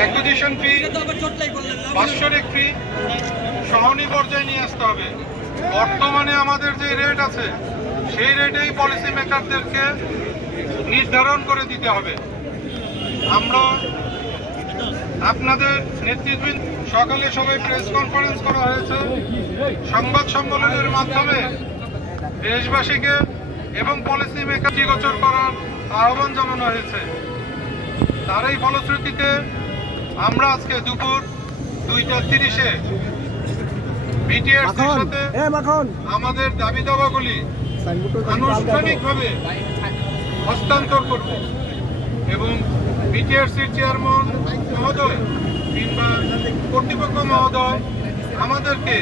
Acquisition ফি বাৎসরিক ফি সহনী পর্যায়ে নিয়ে আসতে হবে। বর্তমানে আমাদের যে রেট আছে, সেই রেটেই পলিসি মেকারদেরকে নির্ধারণ করে দিতে হবে। আমরা আপনাদের নেতৃত্ববৃন্দ সকালে সবাই প্রেস কনফারেন্স করা হয়েছে। সংবাদ সম্মেলনের মাধ্যমে দেশবাসীকে এবং পলিসি মেকার গোচর করার আহ্বান জানানো হয়েছে। তার এই ফলশ্রুতিতে আমরা আজকে দুপুর দুইটা তিরিশে বিটিআরসির সাথে আমাদের দাবি দাবাগুলি আনুষ্ঠানিকভাবে হস্তান্তর করব এবং বিটিআরসির চেয়ারম্যান মহোদয় কিংবা কর্তৃপক্ষ মহোদয় আমাদেরকে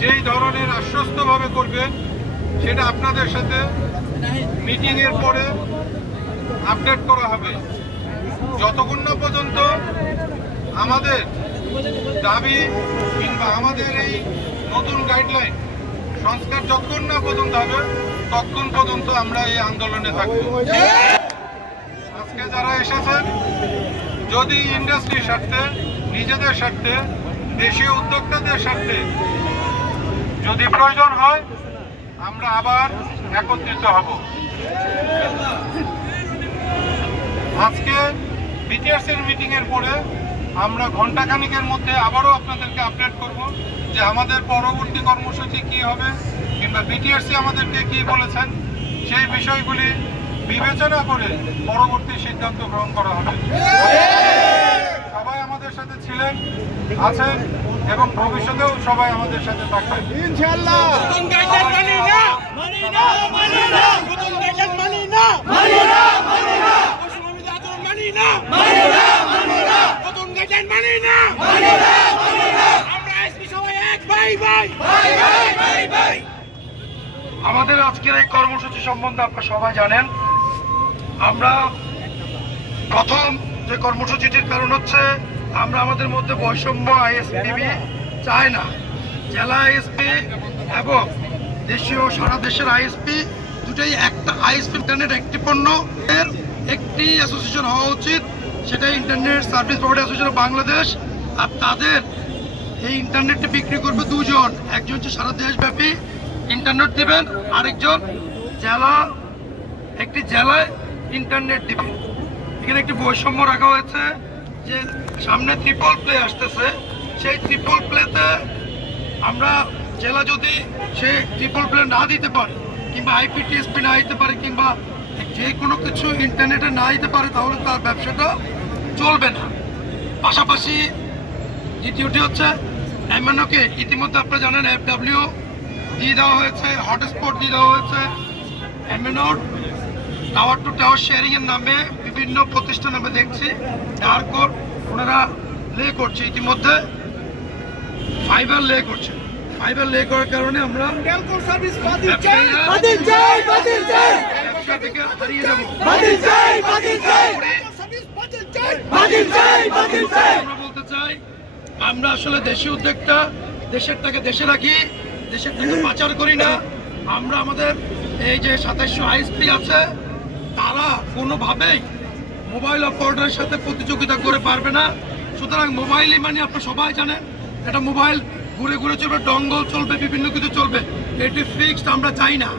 যেই ধরনের আশ্বস্তভাবে করবেন সেটা আপনাদের সাথে মিটিংয়ের পরে আপডেট করা হবে। যতক্ষণ না পর্যন্ত আমাদের দাবি কিংবা আমাদের এই নতুন গাইডলাইন সংস্কার যতক্ষণ না পর্যন্ত হবে, ততক্ষণ পর্যন্ত আমরা এই আন্দোলনে থাকব। আজকে যারা এসেছেন, যদি ইন্ডাস্ট্রির স্বার্থে, নিজেদের স্বার্থে, দেশীয় উদ্যোক্তাদের স্বার্থে যদি প্রয়োজন হয়, আমরা আবার একত্রিত হব। আজকে বিটিআরসির মিটিং এর পরে আমরা ঘন্টাখানিকের মধ্যে আবারও আপনাদেরকে আপডেট করব যে আমাদের পরবর্তী কর্মসূচি কি হবে কিংবা বিটিআরসি আমাদেরকে কি বলেছেন, সেই বিষয়গুলি বিবেচনা করে পরবর্তী সিদ্ধান্ত গ্রহণ করা হবে। সবাই আমাদের সাথে ছিলেন, আছেন এবং ভবিষ্যতেও সবাই আমাদের সাথে থাকবেন নতুন গাইডলাইন মানি না মানি না মানি না নতুন গাইডলাইন মানি না মানি না মানি না পশ্চিমবঙ্গের আচরণ মানি না মানি না মানি না নতুন গাইডলাইন মানি না মানি না মানি না আমরা এসপি সবাই এক ভাই ভাই ভাই ভাই ভাই ভাই আমাদের আজকের এই কর্মসূচি সম্বন্ধে আপনারা সবাই জানেন। আমরা প্রথম যে কর্মসূচিটির কারণ হচ্ছে, আমরা আমাদের মধ্যে বৈষম্য আইএসপিবি চাই না। জেলা আইএসপি এবং দেশীয় সারা দেশের আইএসপি দুটাই একটা আইএসপি ইন্টারনেট একটি পণ্য। এর একটি অ্যাসোসিয়েশন হওয়া উচিত সেটা internet service provider association Bangladesh. আর তাদের এই ইন্টারনেটটি বিক্রি করবে দুজন, একজন হচ্ছে সারা দেশব্যাপী ইন্টারনেট দিবেন, আরেকজন জেলা, একটি জেলায় ইন্টারনেট দিবেন। এখানে একটি বৈষম্য রাখা হয়েছে যে সামনে ত্রিপল প্লে আসতেছে। সেই ত্রিপল প্লেতে আমরা জেলা যদি সে ট্রিপল প্লে না দিতে পারে, কিংবা আইপিটিএসপি না দিতে পারে, কিংবা যে কোনো কিছু ইন্টারনেটে না দিতে পারে, তাহলে তার ব্যবসাটা চলবে না। পাশাপাশি দ্বিতীয়টি হচ্ছে এমএনওকে ইতিমধ্যে আপনারা জানেন এফ ডাব্লিউ দিয়ে দেওয়া হয়েছে হটস্পট দিয়ে দেওয়া হয়েছে। এমএনওর টাওয়ার টু টাওয়ার শেয়ারিং এর নামে বিভিন্ন প্রতিষ্ঠান আমরা দেখছি। ডার্কোর ওনারা লে করছে ইতিমধ্যে। ফাইবার লে করছে। ফাইবার লে করার কারণে আমরা থেকে হারিয়ে যাব। আমরা বলতে চাই আমরা আসলে দেশি উদ্যোগটা দেশের টাকা দেশে রাখি। দেশের টাকা পাচার করি না। আমরা আমাদের এই যে সাতাশশো আইএসপি আছে তারা কোনোভাবেই মোবাইল অপারেটরের সাথে প্রতিযোগিতা করে পারবে না। সুতরাং মোবাইলই মানে আপনারা সবাই জানেন এটা মোবাইল ঘুরে ঘুরে চলবে ডঙ্গল চলবে বিভিন্ন কিছু চলবে। এটি ফিক্সড আমরা চাই না।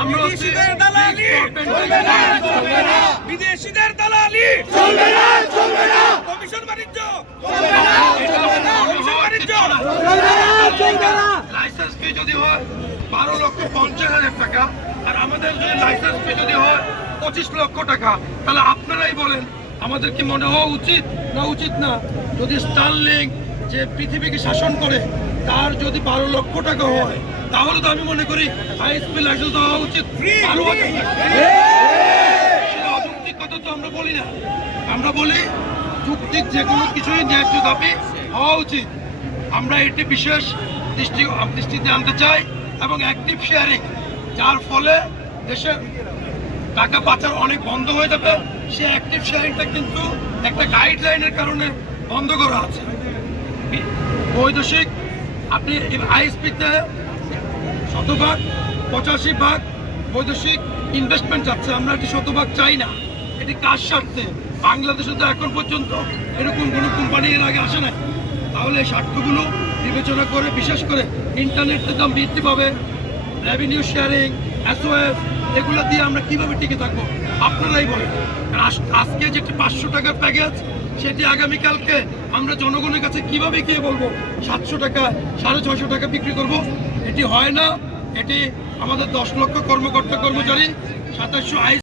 আমরা বিদেশিদের দালালি! চলবে না চলবে না। বিদেশিদের দালালি! চলবে না চলবে না। কমিশন বাণিজ্য! চলবে না কমিশন বাণিজ্য! চলবে না। লাইসেন্স ফি যদি হয় বারো লক্ষ পঞ্চাশ হাজার টাকা আর আমাদের যদি লাইসেন্স ফি যদি হয় পঁচিশ লক্ষ টাকা তাহলে আপনারাই বলেন আমাদের কি মনে হওয়া উচিত না উচিত না? যদি স্টারলিংক যে পৃথিবীকে শাসন করে তার যদি বারো লক্ষ টাকা হয় তাহলে তো আমি মনে করি আইএসপি লাইসেন্স হওয়া উচিত। বারো হাজার অযৌক্তিক কথা তো আমরা বলি না। আমরা বলি যুক্তিক যে কোনো কিছুই ন্যায্য দাবি হওয়া উচিত। আমরা এটি বিশেষ দৃষ্টি, দৃষ্টিতে আনতে চাই এবং অ্যাক্টিভ শেয়ারিং যার ফলে দেশের টাকা পাচার অনেক বন্ধ হয়ে যাবে। সে অ্যাক্টিভ শেয়ারিংটা কিন্তু একটা গাইডলাইনের কারণে বন্ধ করা আছে। বৈদেশিক, আপনি আইএসপিতে শতভাগ, পঁচাশি ভাগ বৈদেশিক ইনভেস্টমেন্ট যাচ্ছে। আমরা এটি শতভাগ চাই না। এটি কার স্বার্থে? বাংলাদেশে তো এখন পর্যন্ত এরকম কোনো কোম্পানি এর আগে আসে নাই। তাহলে এই স্বার্থগুলো বিবেচনা করে, বিশেষ করে ইন্টারনেটের দাম বৃদ্ধি পাবে রেভিনিউ শেয়ারিং এসওএফ এগুলো দিয়ে আমরা কীভাবে টিকে থাকব? আপনারাই বলেন। আজকে যেটি পাঁচশো টাকার প্যাকেজ সেটি আগামীকালকে আমরা জনগণের কাছে কীভাবে গিয়ে বলব, সাতশো টাকা, সাড়ে ছয়শো টাকা বিক্রি করব? এটি হয় না। এটি আমাদের দশ লক্ষ কর্মকর্তা কর্মচারী, সাতাশশো আই